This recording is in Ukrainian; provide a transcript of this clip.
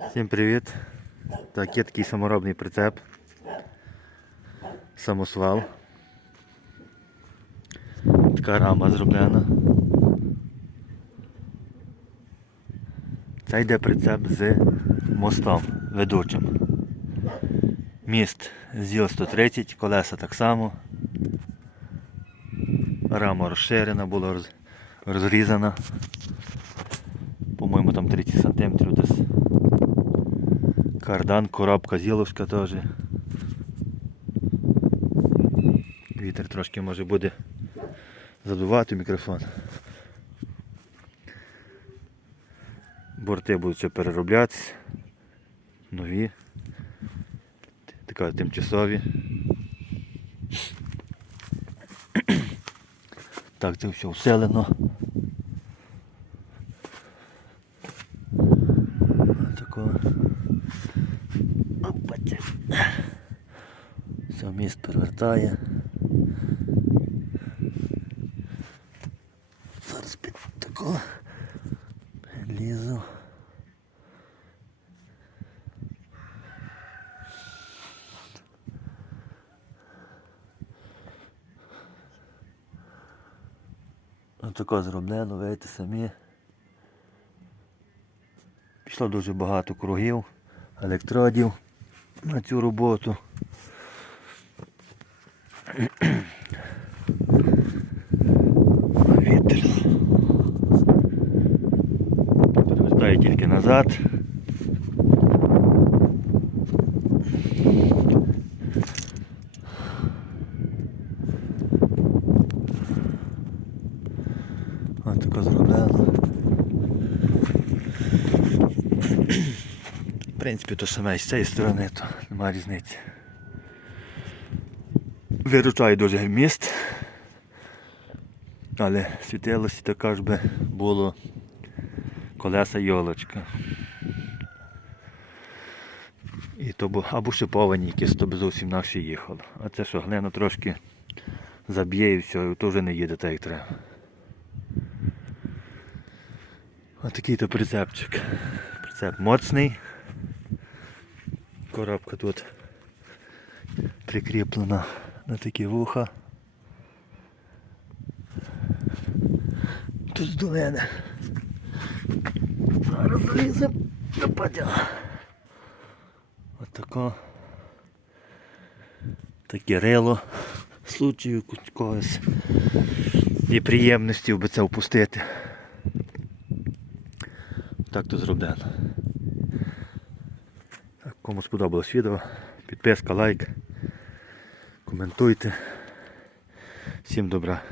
Всім привіт! Так, є такий саморобний прицеп. Самосвал. Така рама зроблена. Це йде прицеп з мостом ведучим. Міст ЗІЛ-130, колеса так само. Рама розширена, була розрізана. По-моєму там 30 см десь. Кардан, коробка зіловська теж. Вітер трошки може буде задувати мікрофон. Борти будуть ще перероблятися. Нові. Така тимчасові. Так, це все вселено. Такого. Все, міст перевертає. Зараз під тако. Лізу. Отако зроблено, видите самі. Пішло дуже багато кругів, електродів на цю роботу. Вітер. Перевертаю тільки назад. Ось тако зроблено. В принципі, то саме з цієї сторони, то немає різниці. Виручає дуже міст. Але світилося така ж би було колеса йолочка. І то бу- або шиповані якісь, то би зовсім наші їхало. А це що, глина трошки заб'є і все, і то вже не їде так як треба. Ось такий то прицепчик. Прицеп моцний. Коробка тут прикріплена на такі вуха. Тут з долини. Зараз залізем до падя. Ось тако. Таке рило. Случаю когось і приємності би це впустити. Так то зроблено. Так, кому сподобалось відео, підписка, лайк, коментуйте. Всім добра.